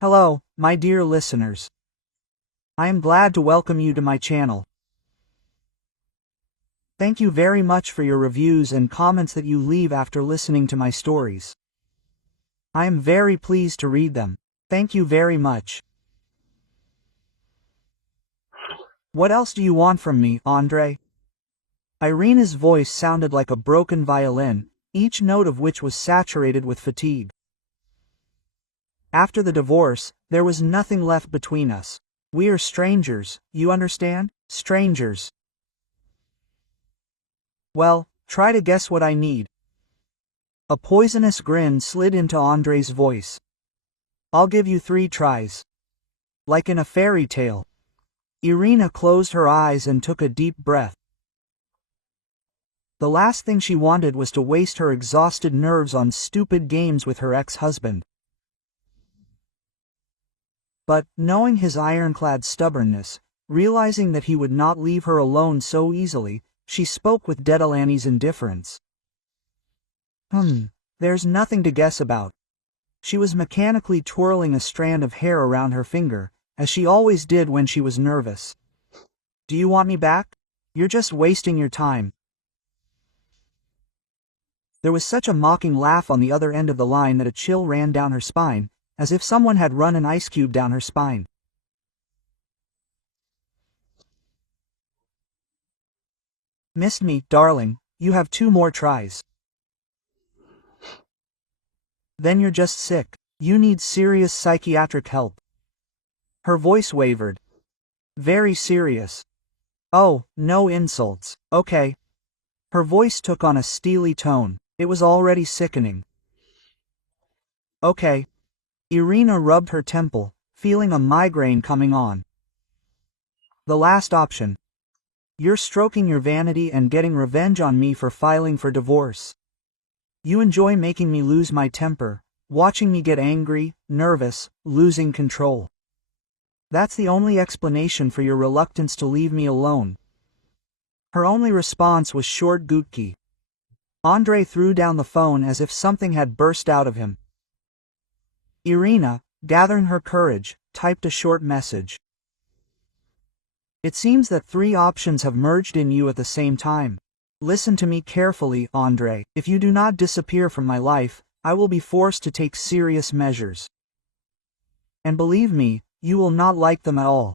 Hello, my dear listeners. I am glad to welcome you to my channel. Thank you very much for your reviews and comments that you leave after listening to my stories. I am very pleased to read them. Thank you very much. What else do you want from me, Andre? Irina's voice sounded like a broken violin, each note of which was saturated with fatigue. After the divorce, there was nothing left between us. We are strangers, you understand? Strangers. Well, try to guess what I need. A poisonous grin slid into Andre's voice. I'll give you 3 tries. Like in a fairy tale. Irina closed her eyes and took a deep breath. The last thing she wanted was to waste her exhausted nerves on stupid games with her ex-husband. But, knowing his ironclad stubbornness, realizing that he would not leave her alone so easily, she spoke with Dedalani's indifference. There's nothing to guess about. She was mechanically twirling a strand of hair around her finger, as she always did when she was nervous. Do you want me back? You're just wasting your time. There was such a mocking laugh on the other end of the line that a chill ran down her spine, as if someone had run an ice cube down her spine. Missed me, darling, you have 2 more tries. Then you're just sick. You need serious psychiatric help. Her voice wavered. Very serious. Oh, no insults, okay. Her voice took on a steely tone. It was already sickening. Okay. Irina rubbed her temple, feeling a migraine coming on. The last option. You're stroking your vanity and getting revenge on me for filing for divorce. You enjoy making me lose my temper, watching me get angry, nervous, losing control. That's the only explanation for your reluctance to leave me alone. Her only response was short Gutki. Andre threw down the phone as if something had burst out of him. Irina, gathering her courage, typed a short message. It seems that 3 options have merged in you at the same time. Listen to me carefully, Andre. If you do not disappear from my life, I will be forced to take serious measures. And believe me, you will not like them at all.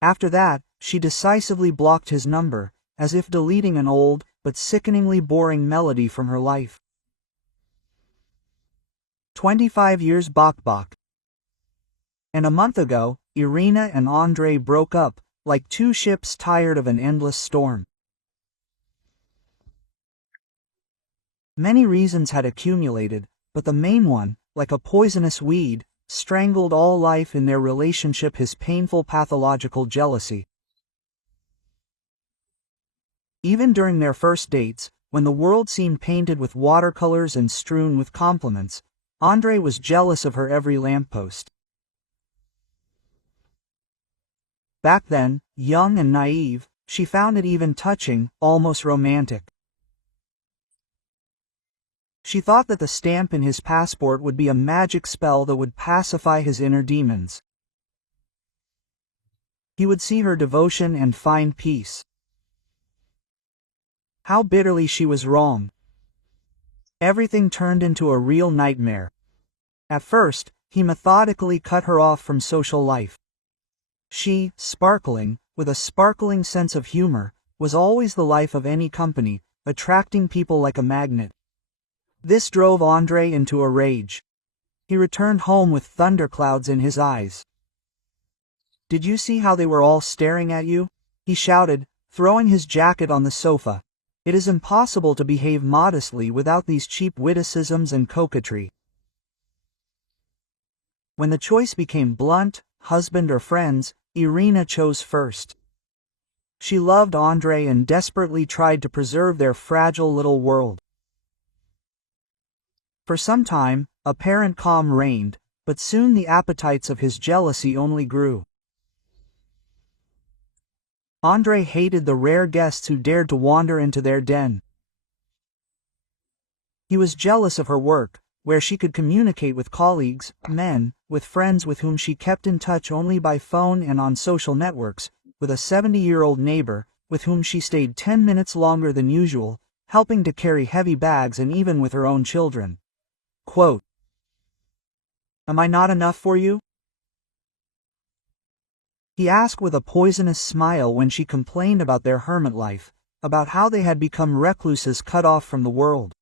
After that, she decisively blocked his number, as if deleting an old, but sickeningly boring melody from her life. 25 years Bok. And a month ago, Irina and Andre broke up, like 2 ships tired of an endless storm. Many reasons had accumulated, but the main one, like a poisonous weed, strangled all life in their relationship: his painful pathological jealousy. Even during their first dates, when the world seemed painted with watercolors and strewn with compliments, Andre was jealous of her every lamppost. Back then, young and naive, she found it even touching, almost romantic. She thought that the stamp in his passport would be a magic spell that would pacify his inner demons. He would see her devotion and find peace. How bitterly she was wrong. Everything turned into a real nightmare. At first, he methodically cut her off from social life. She, sparkling, with a sparkling sense of humor, was always the life of any company, attracting people like a magnet. This drove Andre into a rage. He returned home with thunderclouds in his eyes. "Did you see how they were all staring at you?" he shouted, throwing his jacket on the sofa. "It is impossible to behave modestly without these cheap witticisms and coquetry." When the choice became blunt, husband or friends, Irina chose first. She loved Andre and desperately tried to preserve their fragile little world. For some time, apparent calm reigned, but soon the appetites of his jealousy only grew. Andre hated the rare guests who dared to wander into their den. He was jealous of her work, where she could communicate with colleagues, men, with friends with whom she kept in touch only by phone and on social networks, with a 70-year-old neighbor, with whom she stayed 10 minutes longer than usual, helping to carry heavy bags, and even with her own children. Quote, "Am I not enough for you?" he asked with a poisonous smile when she complained about their hermit life, about how they had become recluses cut off from the world.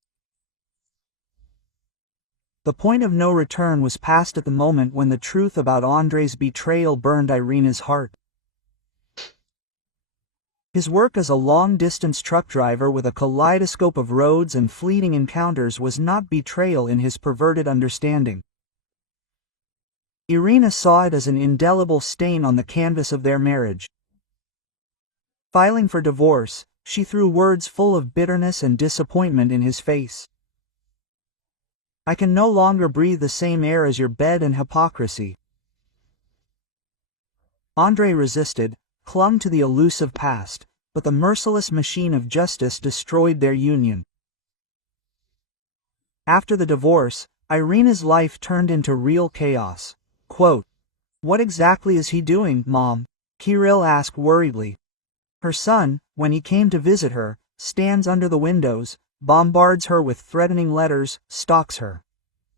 The point of no return was passed at the moment when the truth about Andrei's betrayal burned Irina's heart. His work as a long-distance truck driver with a kaleidoscope of roads and fleeting encounters was not betrayal in his perverted understanding. Irina saw it as an indelible stain on the canvas of their marriage. Filing for divorce, she threw words full of bitterness and disappointment in his face. "I can no longer breathe the same air as your bed and hypocrisy." Andrei resisted, clung to the elusive past, but the merciless machine of justice destroyed their union. After the divorce, Irina's life turned into real chaos. Quote, "What exactly is he doing, Mom?" Kirill asked worriedly. Her son, when he came to visit her, stands under the windows, bombards her with threatening letters, stalks her.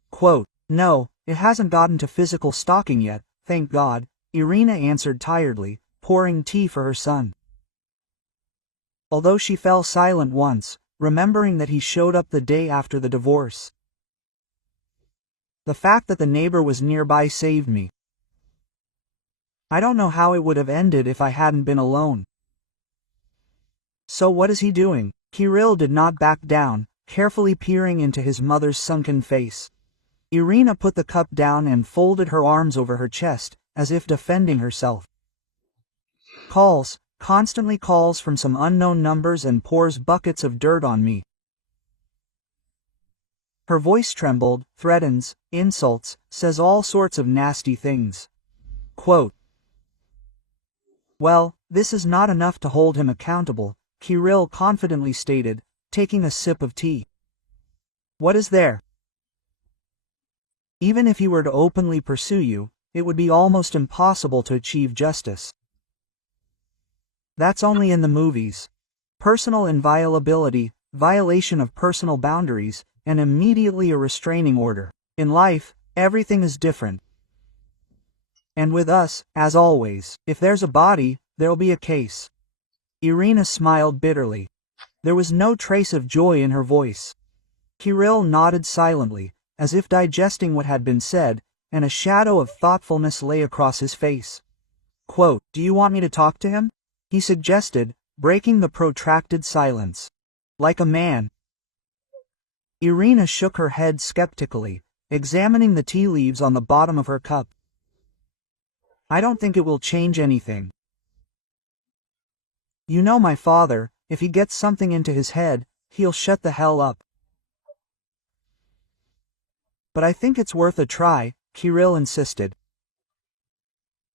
Quote, "No, it hasn't gotten to physical stalking yet, thank God," Irina answered tiredly, pouring tea for her son. Although she fell silent once, remembering that he showed up the day after the divorce. "The fact that the neighbor was nearby saved me. I don't know how it would have ended if I hadn't been alone." "So what is he doing?" Kirill did not back down, carefully peering into his mother's sunken face. Irina put the cup down and folded her arms over her chest, as if defending herself. "Calls, constantly calls from some unknown numbers and pours buckets of dirt on me." Her voice trembled, threatens, insults, says all sorts of nasty things. Quote, "Well, this is not enough to hold him accountable," Kirill confidently stated, taking a sip of tea. "What is there? Even if he were to openly pursue you, it would be almost impossible to achieve justice. That's only in the movies. Personal inviolability, violation of personal boundaries, and immediately a restraining order. In life, everything is different. And with us, as always, if there's a body, there'll be a case." Irina smiled bitterly. There was no trace of joy in her voice. Kirill nodded silently, as if digesting what had been said, and a shadow of thoughtfulness lay across his face. Quote, "Do you want me to talk to him?" he suggested, breaking the protracted silence. "Like a man." Irina shook her head skeptically, examining the tea leaves on the bottom of her cup. "I don't think it will change anything. You know my father, if he gets something into his head, he'll shut the hell up. But I think it's worth a try," Kirill insisted.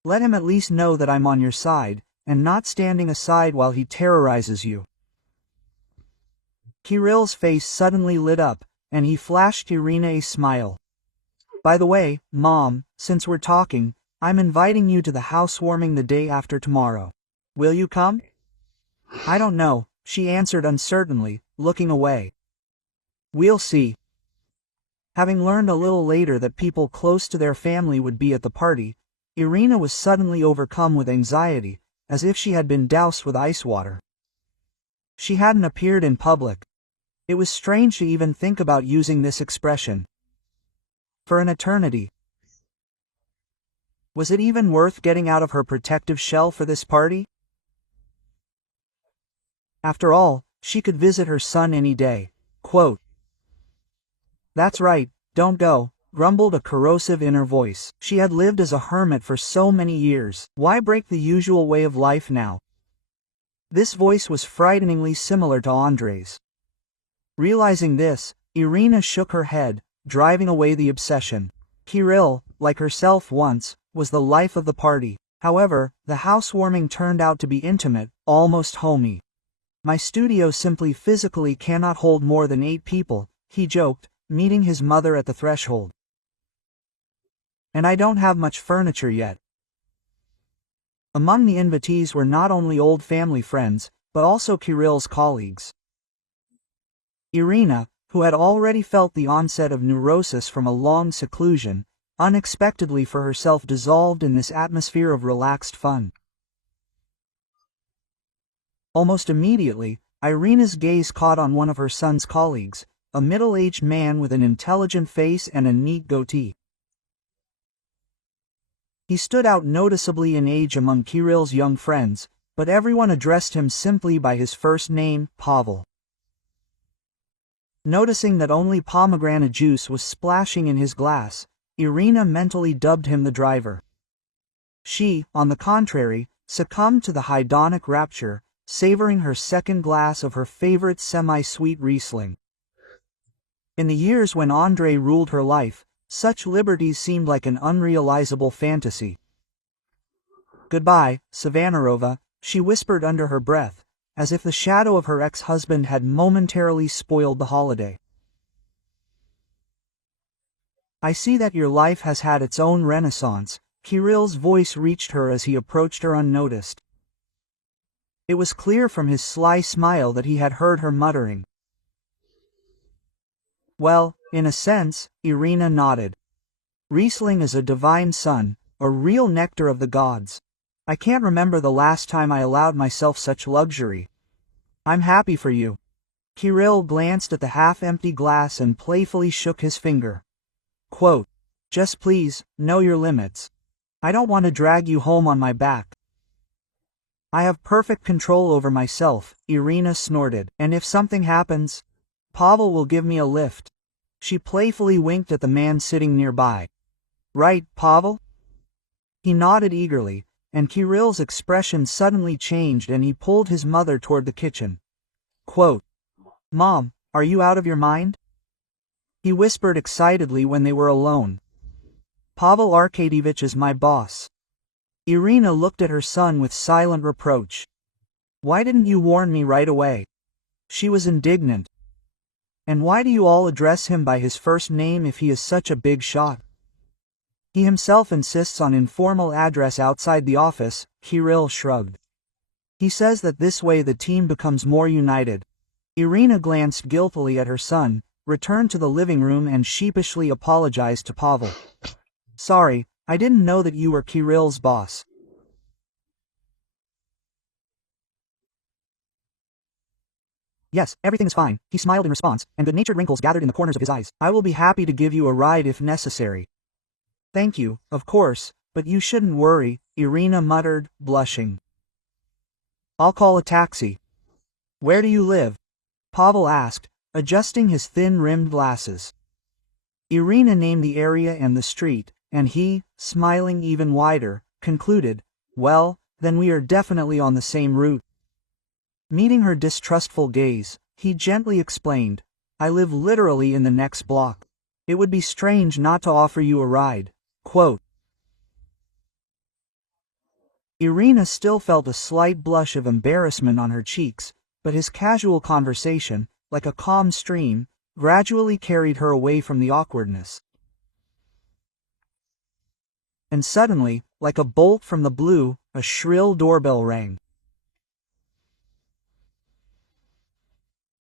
"Let him at least know that I'm on your side, and not standing aside while he terrorizes you." Kirill's face suddenly lit up, and he flashed Irina a smile. "By the way, Mom, since we're talking, I'm inviting you to the housewarming the day after tomorrow. Will you come?" "I don't know," she answered uncertainly, looking away. "We'll see." Having learned a little later that people close to their family would be at the party, Irina was suddenly overcome with anxiety, as if she had been doused with ice water. She hadn't appeared in public. It was strange to even think about using this expression. For an eternity. Was it even worth getting out of her protective shell for this party? After all, she could visit her son any day. Quote, "That's right, don't go," grumbled a corrosive inner voice. She had lived as a hermit for so many years. Why break the usual way of life now? This voice was frighteningly similar to Andrei's. Realizing this, Irina shook her head, driving away the obsession. Kirill, like herself once, was the life of the party. However, the housewarming turned out to be intimate, almost homey. "My studio simply physically cannot hold more than 8 people," he joked, meeting his mother at the threshold. And I don't have much furniture yet. Among the invitees were not only old family friends, but also Kirill's colleagues. Irina, who had already felt the onset of neurosis from a long seclusion, unexpectedly for herself dissolved in this atmosphere of relaxed fun. Almost immediately, Irina's gaze caught on one of her son's colleagues, a middle-aged man with an intelligent face and a neat goatee. He stood out noticeably in age among Kirill's young friends, but everyone addressed him simply by his first name, Pavel. Noticing that only pomegranate juice was splashing in his glass, Irina mentally dubbed him the driver. She, on the contrary, succumbed to the hedonic rapture, savoring her second glass of her favorite semi-sweet Riesling. In the years when Andrei ruled her life, such liberties seemed like an unrealizable fantasy. "Goodbye, Savannarova," she whispered under her breath, as if the shadow of her ex-husband had momentarily spoiled the holiday. "I see that your life has had its own renaissance," Kirill's voice reached her as he approached her unnoticed. It was clear from his sly smile that he had heard her muttering. "Well, in a sense," Irina nodded. "Riesling is a divine son, a real nectar of the gods. I can't remember the last time I allowed myself such luxury. I'm happy for you." Kirill glanced at the half-empty glass and playfully shook his finger. Quote, "Just please, know your limits. I don't want to drag you home on my back." "I have perfect control over myself," Irina snorted, "and if something happens, Pavel will give me a lift." She playfully winked at the man sitting nearby. "Right, Pavel?" He nodded eagerly, and Kirill's expression suddenly changed and he pulled his mother toward the kitchen. Quote, "Mom, are you out of your mind?" he whispered excitedly when they were alone. "Pavel Arkadyevich is my boss." Irina looked at her son with silent reproach. "Why didn't you warn me right away?" She was indignant. "And why do you all address him by his first name if he is such a big shot?" "He himself insists on informal address outside the office," Kirill shrugged. "He says that this way the team becomes more united." Irina glanced guiltily at her son, returned to the living room and sheepishly apologized to Pavel. "Sorry, I didn't know that you were Kirill's boss." "Yes, everything is fine," he smiled in response, and good-natured wrinkles gathered in the corners of his eyes. "I will be happy to give you a ride if necessary." "Thank you, of course, but you shouldn't worry," Irina muttered, blushing. "I'll call a taxi." "Where do you live?" Pavel asked, adjusting his thin-rimmed glasses. Irina named the area and the street, and he, smiling even wider, concluded, "Well, then we are definitely on the same route." Meeting her distrustful gaze, he gently explained, "I live literally in the next block. It would be strange not to offer you a ride." Quote. Irina still felt a slight blush of embarrassment on her cheeks, but his casual conversation, like a calm stream, gradually carried her away from the awkwardness. And suddenly, like a bolt from the blue, a shrill doorbell rang.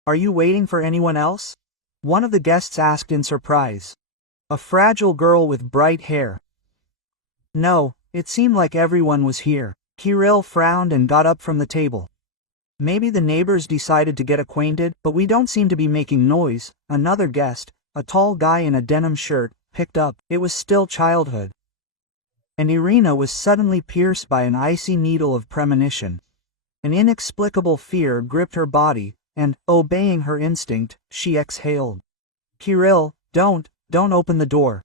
"Are you waiting for anyone else?" one of the guests asked in surprise. A fragile girl with bright hair. "No, it seemed like everyone was here." Kirill frowned and got up from the table. "Maybe the neighbors decided to get acquainted, but we don't seem to be making noise," another guest, a tall guy in a denim shirt, picked up. It was still childhood. And Irina was suddenly pierced by an icy needle of premonition. An inexplicable fear gripped her body, and, obeying her instinct, she exhaled. "Kirill, don't open the door."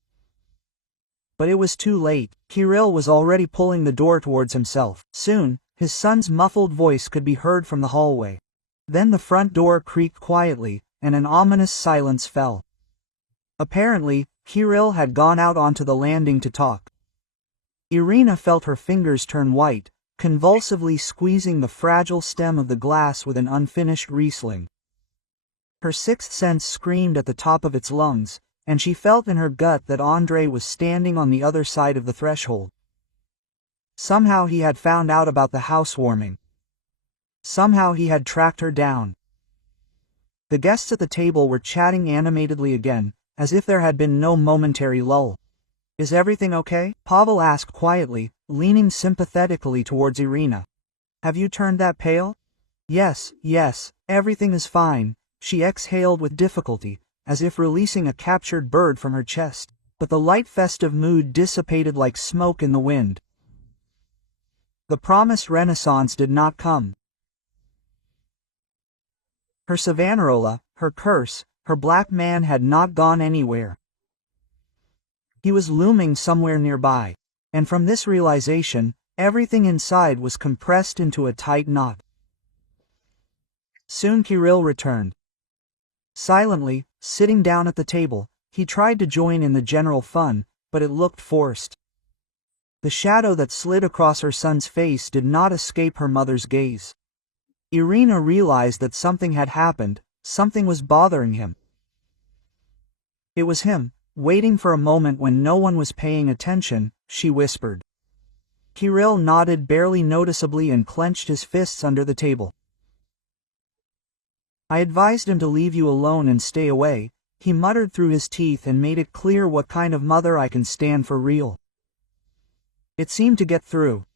But it was too late. Kirill was already pulling the door towards himself. Soon, his son's muffled voice could be heard from the hallway. Then the front door creaked quietly, and an ominous silence fell. Apparently, Kirill had gone out onto the landing to talk. Irina felt her fingers turn white, convulsively squeezing the fragile stem of the glass with an unfinished Riesling. Her sixth sense screamed at the top of its lungs, and she felt in her gut that Andrei was standing on the other side of the threshold. Somehow he had found out about the housewarming. Somehow he had tracked her down. The guests at the table were chatting animatedly again, as if there had been no momentary lull. "Is everything okay?" Pavel asked quietly, leaning sympathetically towards Irina. "Have you turned that pale?" Yes, everything is fine," she exhaled with difficulty, as if releasing a captured bird from her chest. But the light festive mood dissipated like smoke in the wind. The promised renaissance did not come. Her Savonarola, her curse, her black man had not gone anywhere. He was looming somewhere nearby, and from this realization, everything inside was compressed into a tight knot. Soon Kirill returned. Silently, sitting down at the table, he tried to join in the general fun, but it looked forced. The shadow that slid across her son's face did not escape her mother's gaze. Irina realized that something had happened, something was bothering him. It was him, waiting for a moment when no one was paying attention, she whispered. Kirill nodded barely noticeably and clenched his fists under the table. "I advised him to leave you alone and stay away," he muttered through his teeth, and made it clear what kind of mother I can stand for real. It seemed to get through.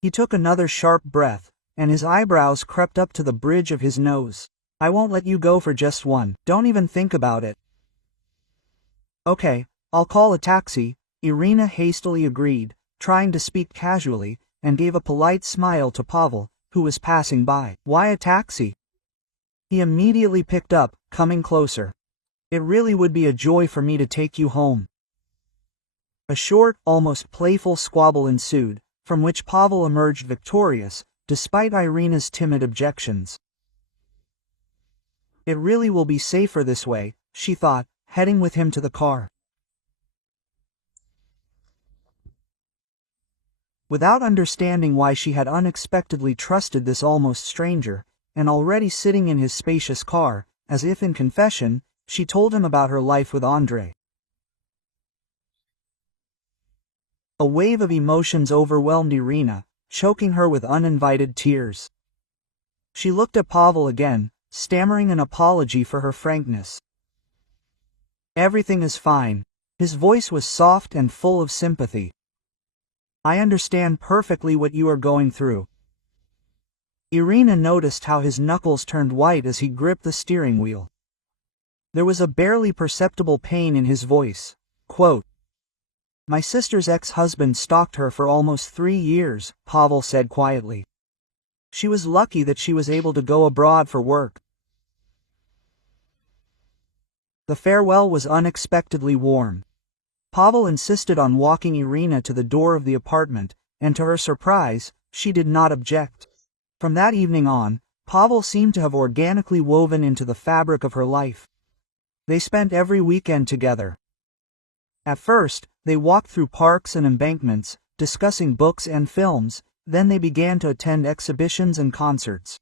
He took another sharp breath, and his eyebrows crept up to the bridge of his nose. "I won't let you go for just one. Don't even think about it." "Okay, I'll call a taxi," Irina hastily agreed, trying to speak casually, and gave a polite smile to Pavel, who was passing by. "Why a taxi?" He immediately picked up, coming closer. "It really would be a joy for me to take you home." A short, almost playful squabble ensued, from which Pavel emerged victorious, despite Irina's timid objections. "It really will be safer this way," she thought, heading with him to the car. Without understanding why she had unexpectedly trusted this almost stranger, and already sitting in his spacious car, as if in confession, she told him about her life with Andrei. A wave of emotions overwhelmed Irina, choking her with uninvited tears. She looked at Pavel again, stammering an apology for her frankness. "Everything is fine." His voice was soft and full of sympathy. "I understand perfectly what you are going through." Irina noticed how his knuckles turned white as he gripped the steering wheel. There was a barely perceptible pain in his voice. Quote, "My sister's ex-husband stalked her for almost 3 years, Pavel said quietly. She was lucky that she was able to go abroad for work. The farewell was unexpectedly warm. Pavel insisted on walking Irina to the door of the apartment, and to her surprise, she did not object. From that evening on, Pavel seemed to have organically woven into the fabric of her life. They spent every weekend together. At first, they walked through parks and embankments, discussing books and films, then they began to attend exhibitions and concerts.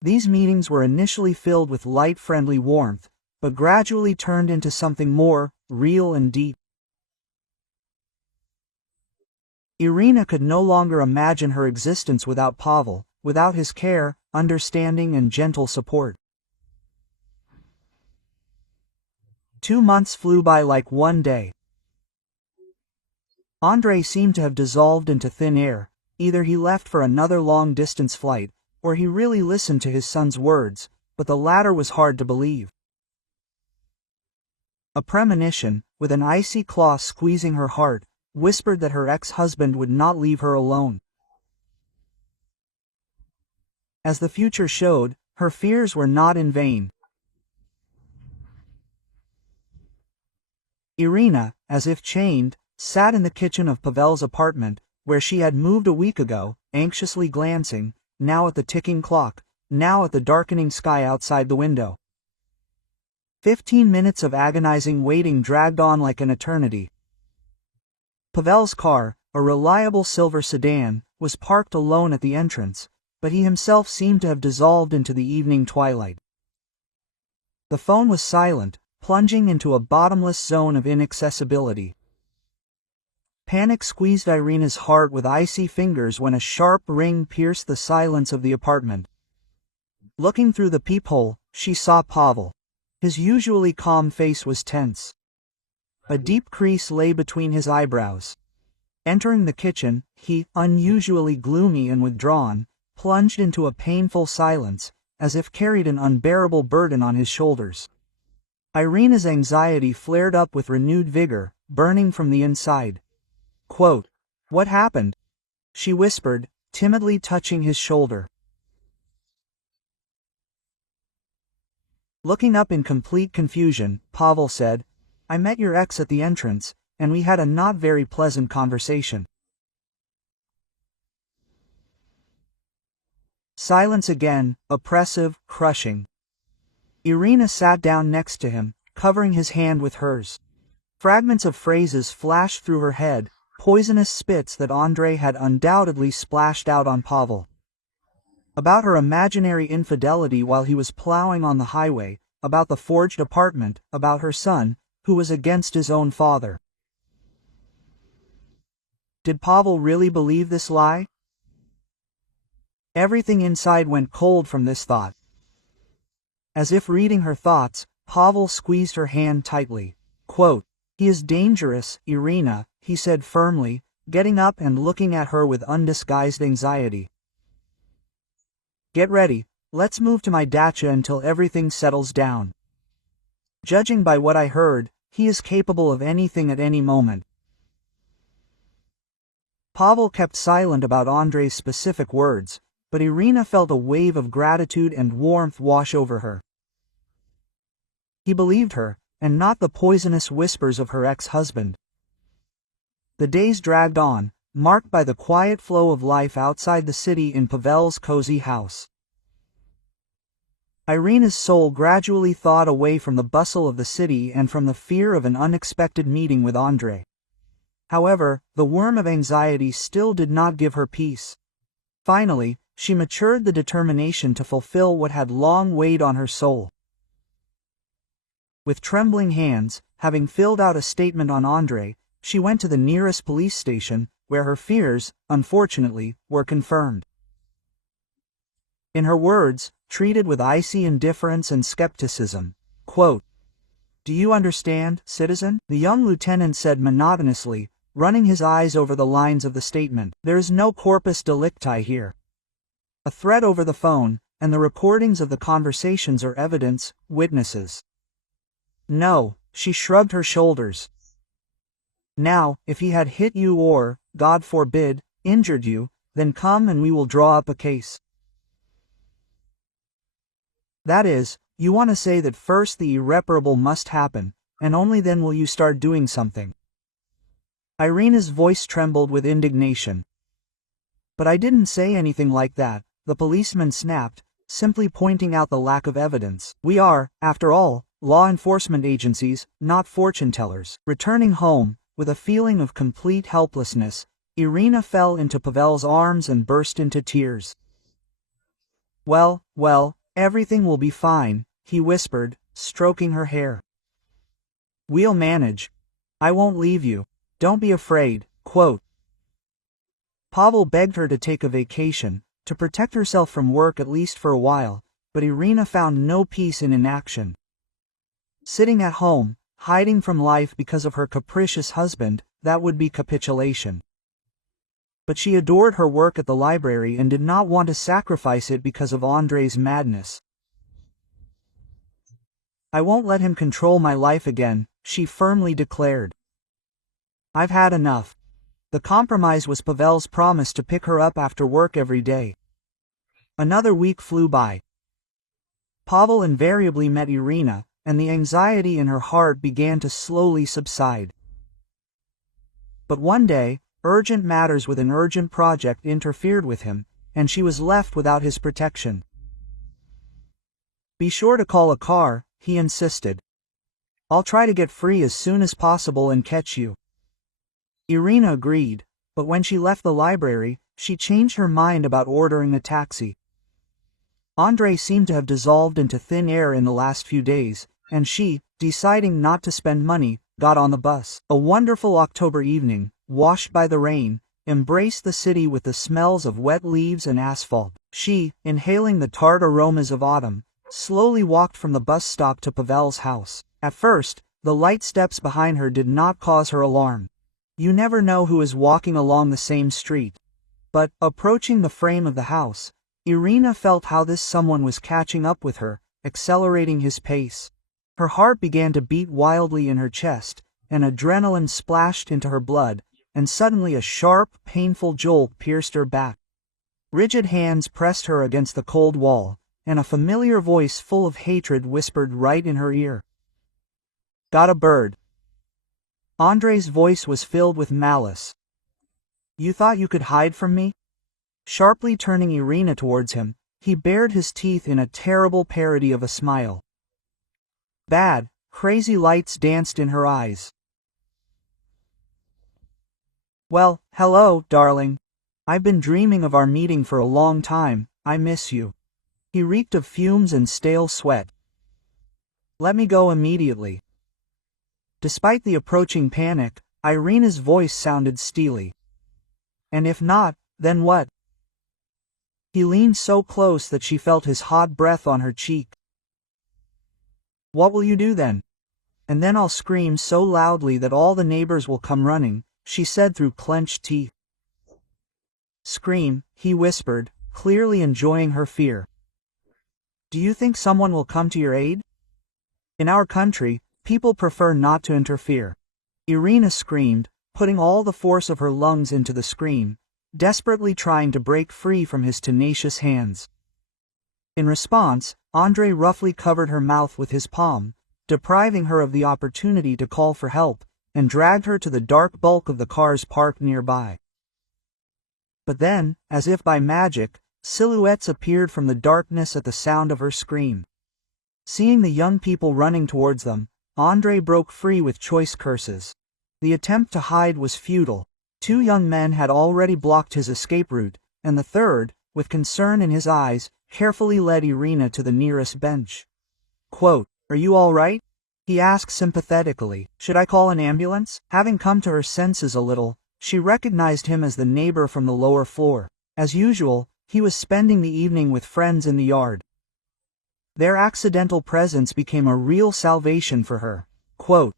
These meetings were initially filled with light friendly warmth, but gradually turned into something more real and deep. Irina could no longer imagine her existence without Pavel, without his care, understanding and gentle support. 2 months flew by like one day. Andrei seemed to have dissolved into thin air. Either he left for another long-distance flight, or he really listened to his son's words, but the latter was hard to believe. A premonition, with an icy claw squeezing her heart, whispered that her ex-husband would not leave her alone. As the future showed, her fears were not in vain. Irina, as if chained, sat in the kitchen of Pavel's apartment, where she had moved a week ago, anxiously glancing, now at the ticking clock, now at the darkening sky outside the window. 15 minutes of agonizing waiting dragged on like an eternity. Pavel's car, a reliable silver sedan, was parked alone at the entrance, but he himself seemed to have dissolved into the evening twilight. The phone was silent, plunging into a bottomless zone of inaccessibility. Panic squeezed Irina's heart with icy fingers when a sharp ring pierced the silence of the apartment. Looking through the peephole, she saw Pavel. His usually calm face was tense. A deep crease lay between his eyebrows. Entering the kitchen, he, unusually gloomy and withdrawn, plunged into a painful silence, as if carried an unbearable burden on his shoulders. Irina's anxiety flared up with renewed vigor, burning from the inside. Quote, "What happened?" she whispered, timidly touching his shoulder. Looking up in complete confusion, Pavel said, "I met your ex at the entrance, and we had a not very pleasant conversation." Silence again, oppressive, crushing. Irina sat down next to him, covering his hand with hers. Fragments of phrases flashed through her head, poisonous spits that Andrei had undoubtedly splashed out on Pavel. About her imaginary infidelity while he was plowing on the highway, about the forged apartment, about her son, who was against his own father. Did Pavel really believe this lie? Everything inside went cold from this thought. As if reading her thoughts, Pavel squeezed her hand tightly. Quote, "He is dangerous, Irina," he said firmly, getting up and looking at her with undisguised anxiety. "Get ready, let's move to my dacha until everything settles down. Judging by what I heard, he is capable of anything at any moment." Pavel kept silent about Andrei's specific words, but Irina felt a wave of gratitude and warmth wash over her. He believed her, and not the poisonous whispers of her ex-husband. The days dragged on, marked by the quiet flow of life outside the city in Pavel's cozy house. Irina's soul gradually thawed away from the bustle of the city and from the fear of an unexpected meeting with Andrei. However, the worm of anxiety still did not give her peace. Finally, she matured the determination to fulfill what had long weighed on her soul. With trembling hands, having filled out a statement on Andrei, she went to the nearest police station, where her fears, unfortunately, were confirmed. In her words, treated with icy indifference and skepticism, quote, "Do you understand, citizen?" the young lieutenant said monotonously, running his eyes over the lines of the statement. "There is no corpus delicti here. A threat over the phone, and the recordings of the conversations are evidence, witnesses." "No," she shrugged her shoulders. "Now, if he had hit you or, God forbid, injured you, then come and we will draw up a case." "That is, you want to say that first the irreparable must happen, and only then will you start doing something." Irina's voice trembled with indignation. "But I didn't say anything like that," the policeman snapped, simply pointing out the lack of evidence. "We are, after all, law enforcement agencies, not fortune tellers." Returning home, with a feeling of complete helplessness, Irina fell into Pavel's arms and burst into tears. Well, everything will be fine," he whispered, stroking her hair. "We'll manage. I won't leave you. Don't be afraid." Quote. Pavel begged her to take a vacation, to protect herself from work at least for a while, but Irina found no peace in inaction. Sitting at home, hiding from life because of her capricious husband, that would be capitulation. But she adored her work at the library and did not want to sacrifice it because of Andrei's madness. "I won't let him control my life again," she firmly declared. "I've had enough." The compromise was Pavel's promise to pick her up after work every day. Another week flew by. Pavel invariably met Irina, and the anxiety in her heart began to slowly subside. But one day, urgent matters with an urgent project interfered with him, and she was left without his protection. "Be sure to call a car," he insisted. "I'll try to get free as soon as possible and catch you." Irina agreed, but when she left the library, she changed her mind about ordering a taxi. Andrei seemed to have dissolved into thin air in the last few days, and she, deciding not to spend money, got on the bus. A wonderful October evening, washed by the rain, embraced the city with the smells of wet leaves and asphalt. She, inhaling the tart aromas of autumn, slowly walked from the bus stop to Pavel's house. At first, the light steps behind her did not cause her alarm. You never know who is walking along the same street. But, approaching the frame of the house, Irina felt how this someone was catching up with her, accelerating his pace. Her heart began to beat wildly in her chest, and adrenaline splashed into her blood, and suddenly a sharp, painful jolt pierced her back. Rigid hands pressed her against the cold wall, and a familiar voice full of hatred whispered right in her ear. "Got a bird." Andrei's voice was filled with malice. "You thought you could hide from me?" Sharply turning Irina towards him, he bared his teeth in a terrible parody of a smile. Bad, crazy lights danced in her eyes. "Well, hello, darling. I've been dreaming of our meeting for a long time, I miss you." He reeked of fumes and stale sweat. "Let me go immediately." Despite the approaching panic, Irina's voice sounded steely. "And if not, then what?" He leaned so close that she felt his hot breath on her cheek. "What will you do then?" "And then I'll scream so loudly that all the neighbors will come running," she said through clenched teeth. "Scream," he whispered, clearly enjoying her fear. "Do you think someone will come to your aid?" "In our country, people prefer not to interfere." Irina screamed, putting all the force of her lungs into the scream, desperately trying to break free from his tenacious hands. In response, Andrei roughly covered her mouth with his palm, depriving her of the opportunity to call for help, and dragged her to the dark bulk of the cars parked nearby. But then, as if by magic, silhouettes appeared from the darkness at the sound of her scream. Seeing the young people running towards them, Andrei broke free with choice curses. The attempt to hide was futile. 2 young men had already blocked his escape route, and the third, with concern in his eyes, carefully led Irina to the nearest bench. Quote, "Are you all right?" he asked sympathetically. "Should I call an ambulance?" Having come to her senses a little, she recognized him as the neighbor from the lower floor. As usual, he was spending the evening with friends in the yard. Their accidental presence became a real salvation for her. Quote,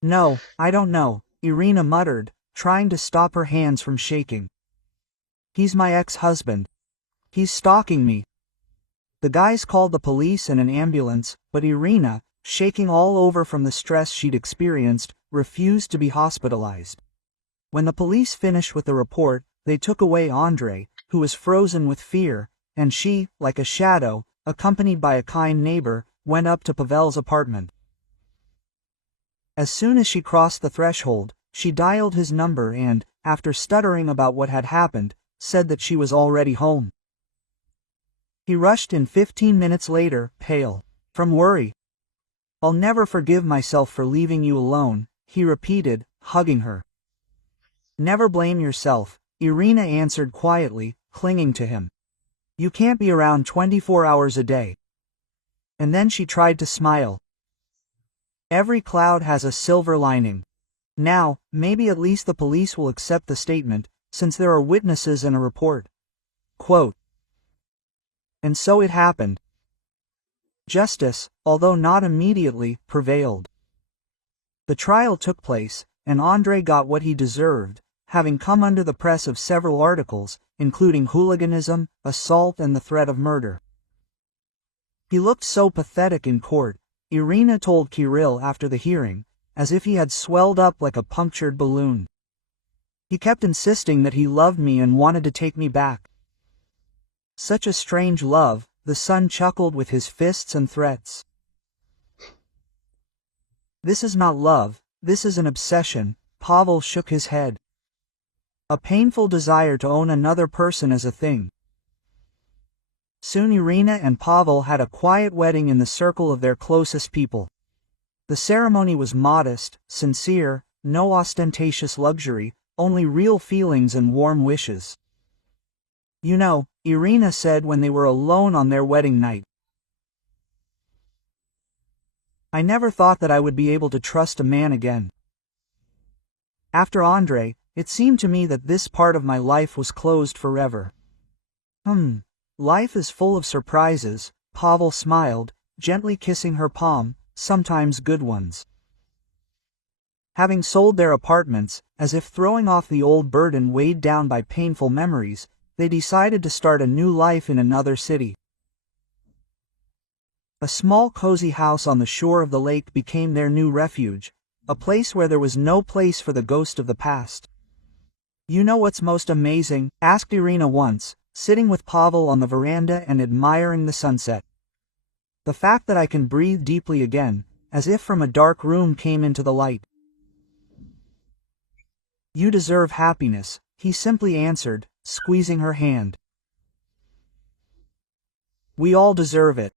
"No, I don't know," Irina muttered, trying to stop her hands from shaking. "He's my ex-husband. He's stalking me." The guys called the police and an ambulance, but Irina, shaking all over from the stress she'd experienced, refused to be hospitalized. When the police finished with the report, they took away Andrei, who was frozen with fear, and she, like a shadow, accompanied by a kind neighbor, went up to Pavel's apartment. As soon as she crossed the threshold, she dialed his number and, after stuttering about what had happened, said that she was already home. He rushed in 15 minutes later, pale from worry. "I'll never forgive myself for leaving you alone," he repeated, hugging her. "Never blame yourself," Irina answered quietly, clinging to him. "You can't be around 24 hours a day." And then she tried to smile. Every cloud has a silver lining. Now, maybe at least the police will accept the statement, since there are witnesses and a report. Quote, "And so it happened. Justice, although not immediately, prevailed. The trial took place, and Andrei got what he deserved, having come under the press of several articles, including hooliganism, assault and the threat of murder. He looked so pathetic in court, Irina told Kirill after the hearing, as if he had swelled up like a punctured balloon. He kept insisting that he loved me and wanted to take me back. Such a strange love, the son chuckled with his fists and threats. This is not love, this is an obsession, Pavel shook his head. A painful desire to own another person as a thing. Soon Irina and Pavel had a quiet wedding in the circle of their closest people. The ceremony was modest, sincere, no ostentatious luxury, only real feelings and warm wishes. You know, Irina said when they were alone on their wedding night. I never thought that I would be able to trust a man again. After Andrei, it seemed to me that this part of my life was closed forever. Life is full of surprises, Pavel smiled, gently kissing her palm, sometimes good ones. Having sold their apartments, as if throwing off the old burden weighed down by painful memories, they decided to start a new life in another city. A small cozy house on the shore of the lake became their new refuge, a place where there was no place for the ghost of the past. You know what's most amazing? Asked Irina once, sitting with Pavel on the veranda and admiring the sunset. The fact that I can breathe deeply again, as if from a dark room came into the light. You deserve happiness, he simply answered, squeezing her hand. We all deserve it.